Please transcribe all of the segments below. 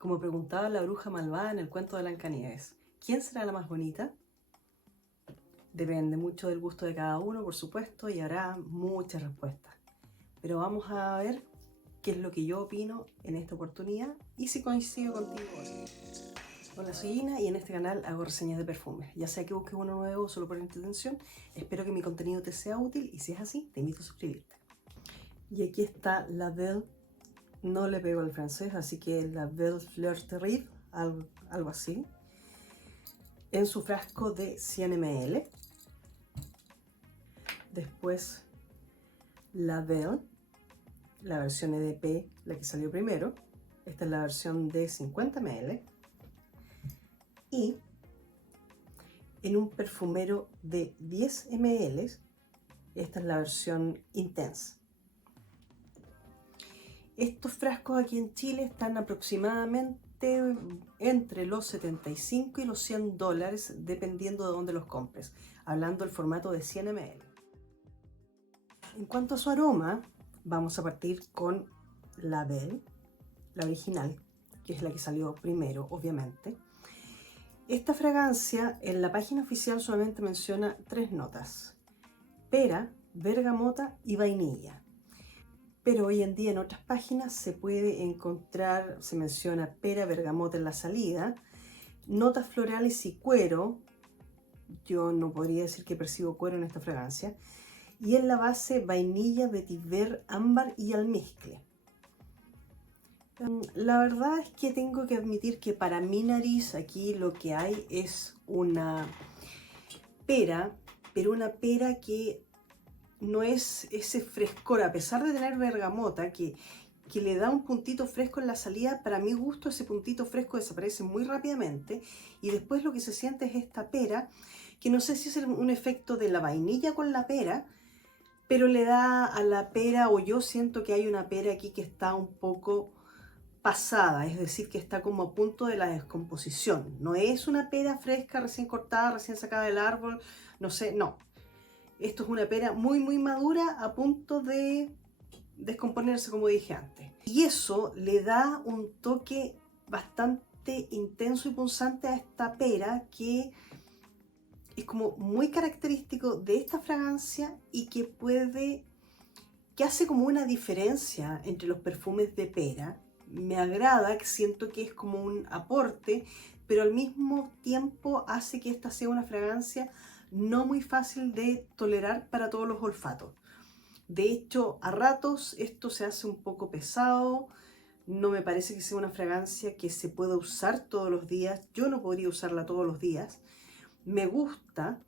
Como preguntaba la bruja malvada en el cuento de Blancanieves, ¿quién será la más bonita? Depende mucho del gusto de cada uno, por supuesto, y habrá muchas respuestas. Pero vamos a ver qué es lo que yo opino en esta oportunidad y si coincido contigo. Hola, soy Ina y en este canal hago reseñas de perfumes. Ya sea que busques uno nuevo solo por entretención, espero que mi contenido te sea útil y si es así, te invito a suscribirte. Y aquí está la Belle, no le pego al francés, así que la Belle Fleur Terrible, algo así, en su frasco de 100 ml. Después la Belle, la versión EDP, la que salió primero. Esta es la versión de 50 ml. Y en un perfumero de 10 ml, esta es la versión Intense. Estos frascos aquí en Chile están aproximadamente entre los 75 y los $100, dependiendo de dónde los compres, hablando del formato de 100 ml. En cuanto a su aroma, vamos a partir con la Belle, la original, que es la que salió primero, obviamente. Esta fragancia en la página oficial solamente menciona 3 notas: pera, bergamota y vainilla. Pero hoy en día en otras páginas se puede encontrar, se menciona pera, bergamota en la salida, notas florales y cuero. Yo no podría decir que percibo cuero en esta fragancia. Y en la base vainilla, vetiver, ámbar y almizcle. La verdad es que tengo que admitir que para mi nariz aquí lo que hay es una pera, pero una pera que no es ese frescor, a pesar de tener bergamota, que le da un puntito fresco en la salida. Para mi gusto ese puntito fresco desaparece muy rápidamente y después lo que se siente es esta pera, que no sé si es un efecto de la vainilla con la pera, pero le da a la pera, o yo siento que hay una pera aquí que está un poco pasada, es decir, que está como a punto de la descomposición. No es una pera fresca, recién cortada, recién sacada del árbol, no sé, no. Esto es una pera muy madura, a punto de descomponerse, como dije antes. Y eso le da un toque bastante intenso y punzante a esta pera, que es como muy característico de esta fragancia y que hace como una diferencia entre los perfumes de pera. Me agrada, que siento que es como un aporte, pero al mismo tiempo hace que esta sea una fragancia no muy fácil de tolerar para todos los olfatos. De hecho, a ratos esto se hace un poco pesado. No me parece que sea una fragancia que se pueda usar todos los días. Yo no podría usarla todos los días. Me gusta,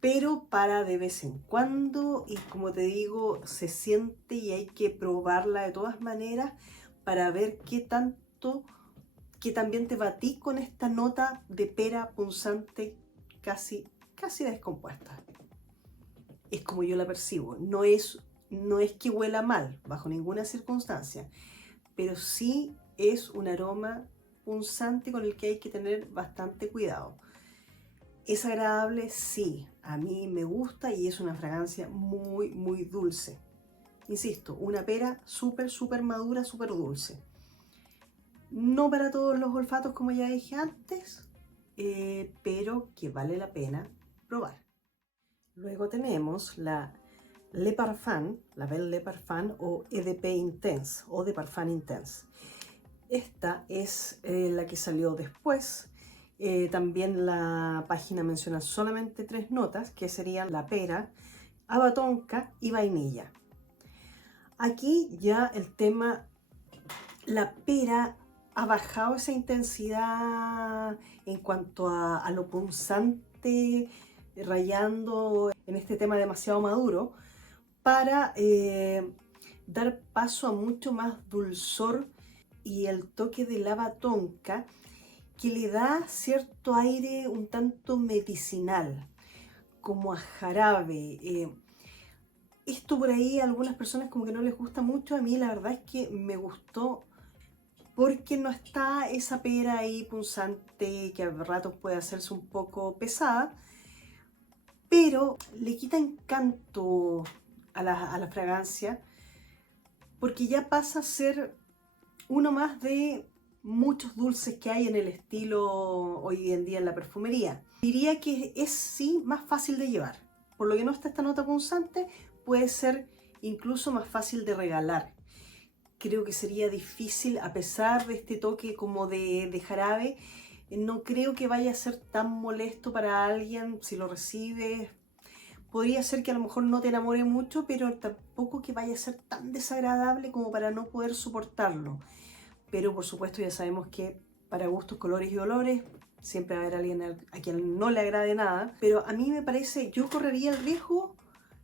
pero para de vez en cuando, y como te digo, se siente y hay que probarla de todas maneras para ver qué tanto, que también te batí con esta nota de pera punzante casi descompuesta. Es como yo la percibo. No es que huela mal bajo ninguna circunstancia, pero sí es un aroma punzante con el que hay que tener bastante cuidado. ¿Es agradable? Sí, a mí me gusta y es una fragancia muy dulce. Insisto, una pera súper madura, súper dulce. No para todos los olfatos, como ya dije antes, pero que vale la pena probar. Luego tenemos la Le Parfum, la Belle Le Parfum o EDP Intense o de Parfum Intense. Esta es la que salió después. También la página menciona solamente 3 notas, que serían la pera, haba tonka y vainilla. Aquí ya el tema, la pera ha bajado esa intensidad en cuanto a lo punzante, rayando en este tema demasiado maduro, para dar paso a mucho más dulzor y el toque de haba tonka, que le da cierto aire un tanto medicinal, como a jarabe. Esto por ahí a algunas personas como que no les gusta mucho. A mí la verdad es que me gustó, porque no está esa pera ahí punzante que a ratos puede hacerse un poco pesada, pero le quita encanto a la fragancia, porque ya pasa a ser uno más de muchos dulces que hay en el estilo hoy en día en la perfumería. Diría que es sí más fácil de llevar. Por lo que no está esta nota punzante, puede ser incluso más fácil de regalar. Creo que sería difícil, a pesar de este toque como de jarabe, no creo que vaya a ser tan molesto para alguien si lo recibes. Podría ser que a lo mejor no te enamore mucho, pero tampoco que vaya a ser tan desagradable como para no poder soportarlo. Pero por supuesto ya sabemos que para gustos, colores y olores siempre va a haber alguien a quien no le agrade nada. Pero a mí me parece, yo correría el riesgo,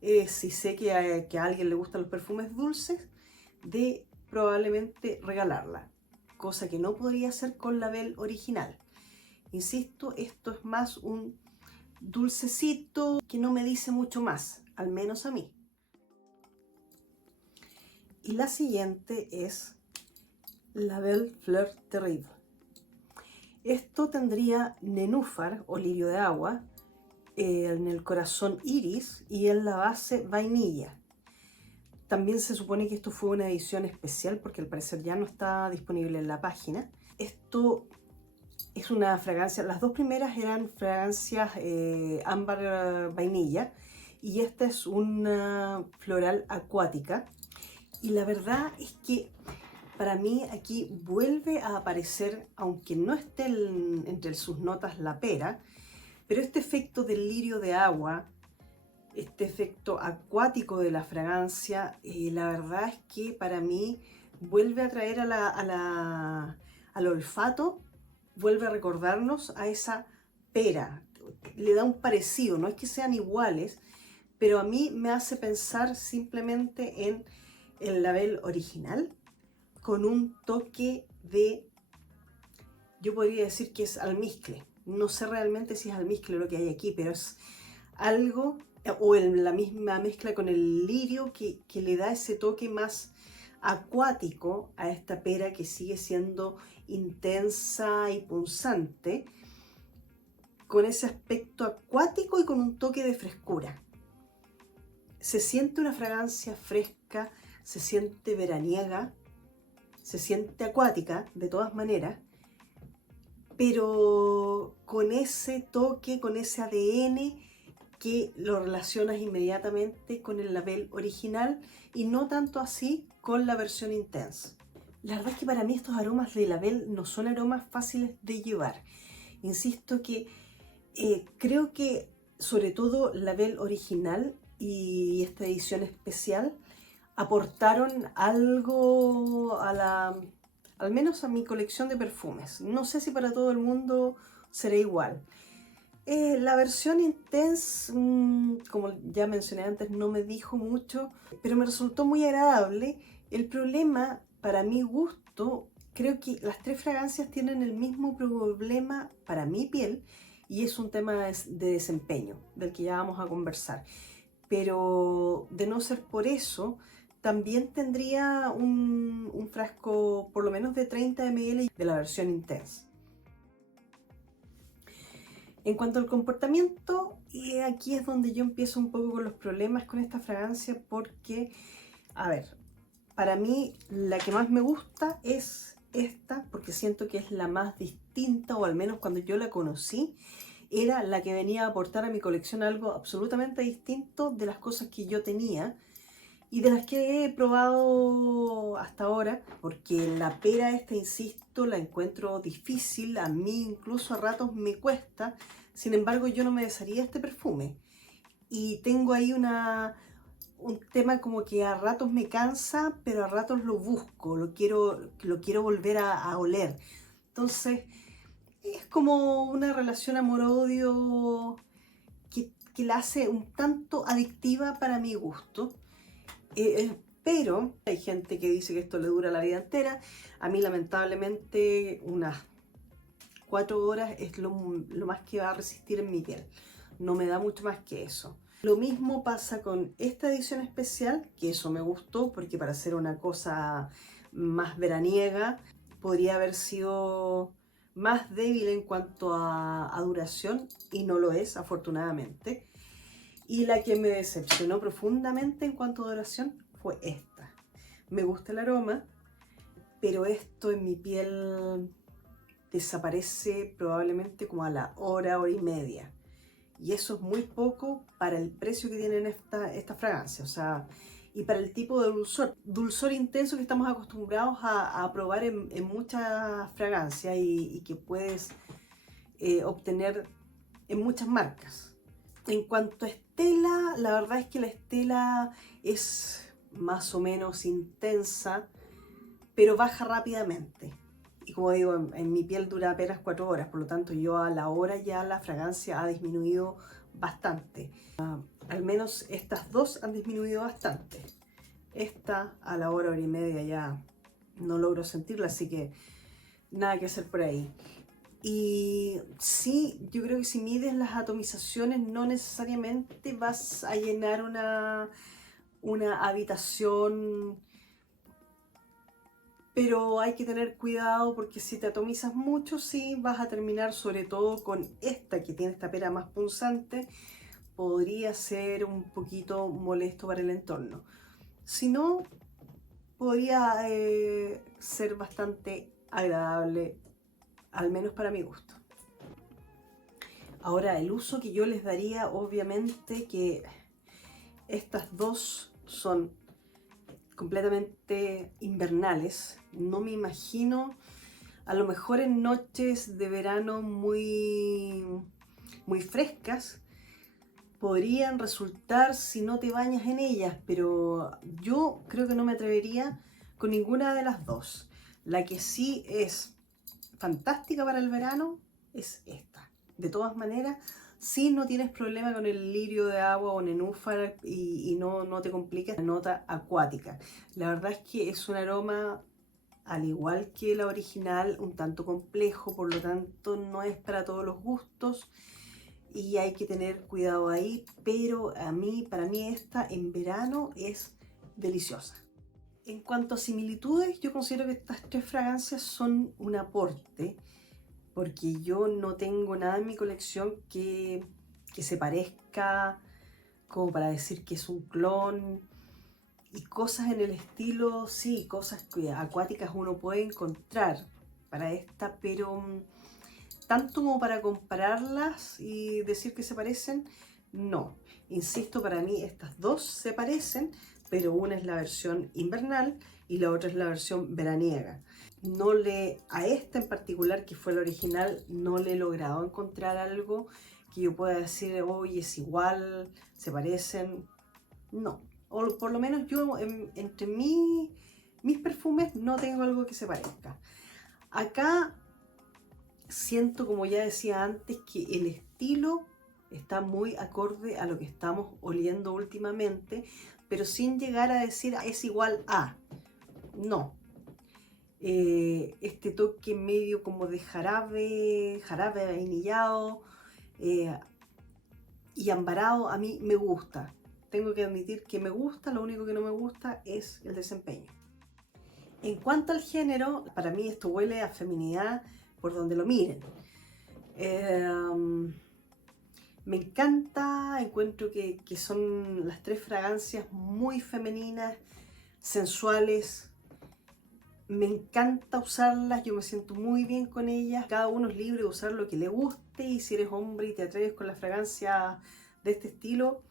si sé que a alguien le gustan los perfumes dulces, de probablemente regalarla. Cosa que no podría hacer con la Belle original. Insisto, esto es más un dulcecito que no me dice mucho más, al menos a mí. Y la siguiente es la Belle Fleur Terrible. Esto tendría nenúfar o lirio de agua, en el corazón iris y en la base vainilla. También se supone que esto fue una edición especial porque al parecer ya no está disponible en la página. Esto es una fragancia, las dos primeras eran fragancias ámbar vainilla y esta es una floral acuática. Y la verdad es que para mí aquí vuelve a aparecer, aunque no esté entre sus notas la pera, pero este efecto del lirio de agua, este efecto acuático de la fragancia, la verdad es que para mí vuelve a traer al olfato, vuelve a recordarnos a esa pera, le da un parecido, no es que sean iguales, pero a mí me hace pensar simplemente en el label original, con un toque de, yo podría decir que es almizcle. No sé realmente si es almizcle lo que hay aquí, pero es algo, o en la misma mezcla con el lirio que le da ese toque más acuático a esta pera que sigue siendo intensa y punzante, con ese aspecto acuático y con un toque de frescura. Se siente una fragancia fresca, se siente veraniega, se siente acuática de todas maneras, pero con ese toque, con ese ADN que lo relacionas inmediatamente con el label original y no tanto así con la versión intensa. La verdad es que para mí estos aromas de label no son aromas fáciles de llevar. Insisto que creo que sobre todo label original y esta edición especial aportaron algo al menos a mi colección de perfumes. No sé si para todo el mundo será igual. La versión Intense, como ya mencioné antes, no me dijo mucho, pero me resultó muy agradable. El problema, para mi gusto, creo que las tres fragancias tienen el mismo problema para mi piel y es un tema de desempeño, del que ya vamos a conversar. Pero de no ser por eso, también tendría un frasco por lo menos de 30 ml de la versión Intense. En cuanto al comportamiento, aquí es donde yo empiezo un poco con los problemas con esta fragancia porque, a ver, para mí la que más me gusta es esta porque siento que es la más distinta, o al menos cuando yo la conocí, era la que venía a aportar a mi colección algo absolutamente distinto de las cosas que yo tenía y de las que he probado hasta ahora, porque la pera esta, insisto, la encuentro difícil, a mí incluso a ratos me cuesta, sin embargo yo no me desharía de este perfume. Y tengo ahí un tema como que a ratos me cansa, pero a ratos lo busco, lo quiero volver a oler. Entonces es como una relación amor-odio que la hace un tanto adictiva para mi gusto. Pero hay gente que dice que esto le dura la vida entera. A mí lamentablemente unas 4 horas es lo más que va a resistir en mi piel. No me da mucho más que eso. Lo mismo pasa con esta edición especial, que eso me gustó porque para hacer una cosa más veraniega podría haber sido más débil en cuanto a duración y no lo es, afortunadamente. Y la que me decepcionó profundamente en cuanto a duración fue esta. Me gusta el aroma, pero esto en mi piel desaparece probablemente como a la hora, hora y media. Y eso es muy poco para el precio que tienen esta fragancia, o sea, y para el tipo de dulzor intenso que estamos acostumbrados a probar en muchas fragancias y que puedes obtener en muchas marcas. En cuanto a estela, la verdad es que la estela es más o menos intensa, pero baja rápidamente. Y como digo, en mi piel dura apenas 4 horas, por lo tanto yo a la hora ya la fragancia ha disminuido bastante. Al menos estas dos han disminuido bastante. Esta a la hora, hora y media ya no logro sentirla, así que nada que hacer por ahí. Y sí, yo creo que si mides las atomizaciones no necesariamente vas a llenar una habitación, pero hay que tener cuidado porque si te atomizas mucho, sí, vas a terminar sobre todo con esta que tiene esta pera más punzante, podría ser un poquito molesto para el entorno. Si no, podría ser bastante agradable, al menos para mi gusto. Ahora, el uso que yo les daría, obviamente que estas dos son completamente invernales. No me imagino, a lo mejor en noches de verano muy frescas, podrían resultar si no te bañas en ellas, pero yo creo que no me atrevería con ninguna de las dos. La que sí es fantástica para el verano es esta. De todas maneras, si no tienes problema con el lirio de agua o nenúfar y no te complica la nota acuática. La verdad es que es un aroma, al igual que la original, un tanto complejo, por lo tanto no es para todos los gustos y hay que tener cuidado ahí, pero para mí esta en verano es deliciosa. En cuanto a similitudes, yo considero que estas tres fragancias son un aporte, porque yo no tengo nada en mi colección que se parezca como para decir que es un clon, y cosas en el estilo, sí, cosas acuáticas uno puede encontrar para esta, pero tanto como para compararlas y decir que se parecen, no. Insisto, para mí estas dos se parecen, pero una es la versión invernal y la otra es la versión veraniega. A esta en particular, que fue la original, no le he logrado encontrar algo que yo pueda decir, oye, es igual, se parecen. No, o por lo menos yo entre mis perfumes no tengo algo que se parezca. Acá siento, como ya decía antes, que el estilo está muy acorde a lo que estamos oliendo últimamente, pero sin llegar a decir es igual a. No. Este toque medio como de jarabe vainillado y ambarado a mí me gusta. Tengo que admitir que me gusta, lo único que no me gusta es el desempeño. En cuanto al género, para mí esto huele a feminidad por donde lo miren. Me encanta, encuentro que son las tres fragancias muy femeninas, sensuales. Me encanta usarlas, yo me siento muy bien con ellas. Cada uno es libre de usar lo que le guste y si eres hombre y te atreves con la fragancia de este estilo,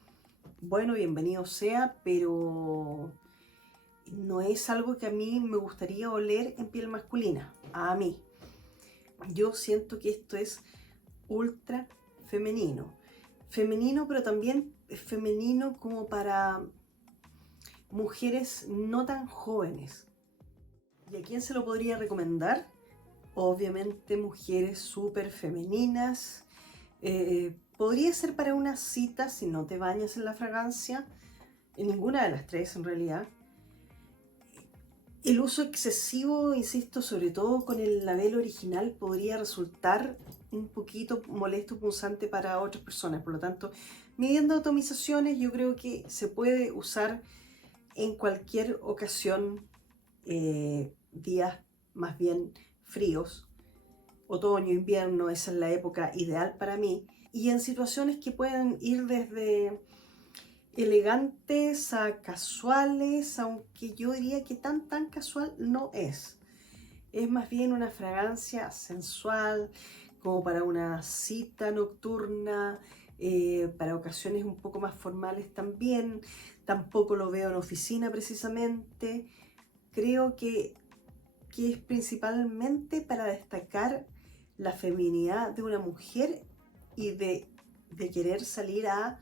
bueno, bienvenido sea, pero no es algo que a mí me gustaría oler en piel masculina, a mí. Yo siento que esto es ultra femenino. Femenino, pero también es femenino como para mujeres no tan jóvenes. ¿Y a quién se lo podría recomendar? Obviamente mujeres súper femeninas. Podría ser para una cita si no te bañas en la fragancia, en ninguna de las tres en realidad. El uso excesivo, insisto, sobre todo con el labelo original, podría resultar un poquito molesto, punzante para otras personas. Por lo tanto, midiendo atomizaciones, yo creo que se puede usar en cualquier ocasión, días más bien fríos, otoño, invierno, esa es la época ideal para mí. Y en situaciones que pueden ir desde elegantes a casuales, aunque yo diría que tan casual no es. Es más bien una fragancia sensual, como para una cita nocturna, para ocasiones un poco más formales también. Tampoco lo veo en oficina precisamente. Creo que es principalmente para destacar la feminidad de una mujer y de querer salir a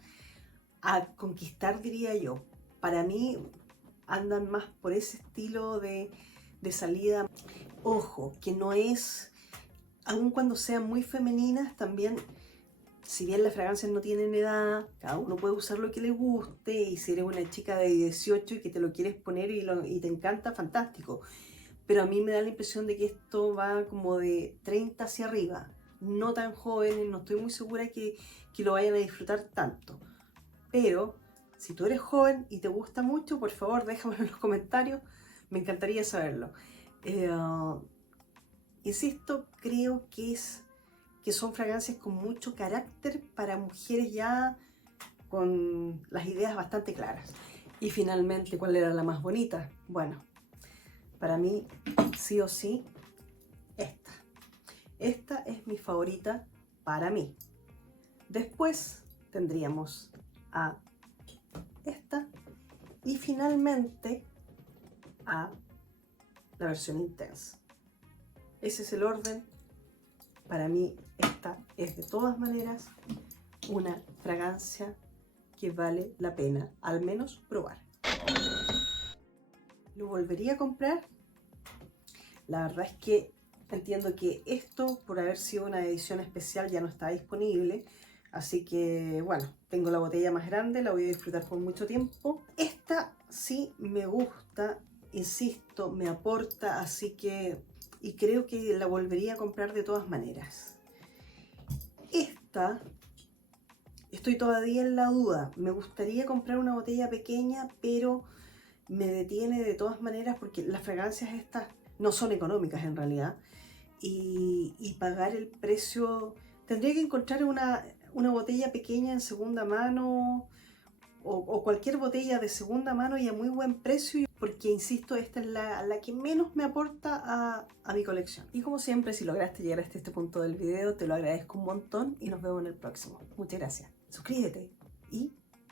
conquistar, diría yo. Para mí andan más por ese estilo de salida. Ojo, que no es, aun cuando sean muy femeninas, también, si bien las fragancias no tienen edad, cada uno puede usar lo que le guste, y si eres una chica de 18 y que te lo quieres poner y te encanta, fantástico. Pero a mí me da la impresión de que esto va como de 30 hacia arriba, no tan jóvenes, no estoy muy segura que lo vayan a disfrutar tanto. Pero si tú eres joven y te gusta mucho, por favor déjamelo en los comentarios, me encantaría saberlo. Insisto, creo que son fragancias con mucho carácter para mujeres ya con las ideas bastante claras. Y finalmente, ¿cuál era la más bonita? Bueno, para mí, sí o sí, esta. Esta es mi favorita para mí. Después tendríamos a esta y finalmente a la versión intensa. Ese es el orden. Para mí esta es de todas maneras una fragancia que vale la pena al menos probar. ¿Lo volvería a comprar? La verdad es que entiendo que esto, por haber sido una edición especial, ya no está disponible. Así que, bueno, tengo la botella más grande, la voy a disfrutar por mucho tiempo. Esta sí me gusta, insisto, me aporta, así que... y creo que la volvería a comprar de todas maneras. Esta, estoy todavía en la duda. Me gustaría comprar una botella pequeña, pero me detiene de todas maneras porque las fragancias estas no son económicas en realidad. Y pagar el precio... Tendría que encontrar una botella pequeña en segunda mano o cualquier botella de segunda mano y a muy buen precio, porque insisto, esta es la que menos me aporta a mi colección. Y como siempre, si lograste llegar hasta este punto del video, te lo agradezco un montón y nos vemos en el próximo. Muchas gracias. Suscríbete y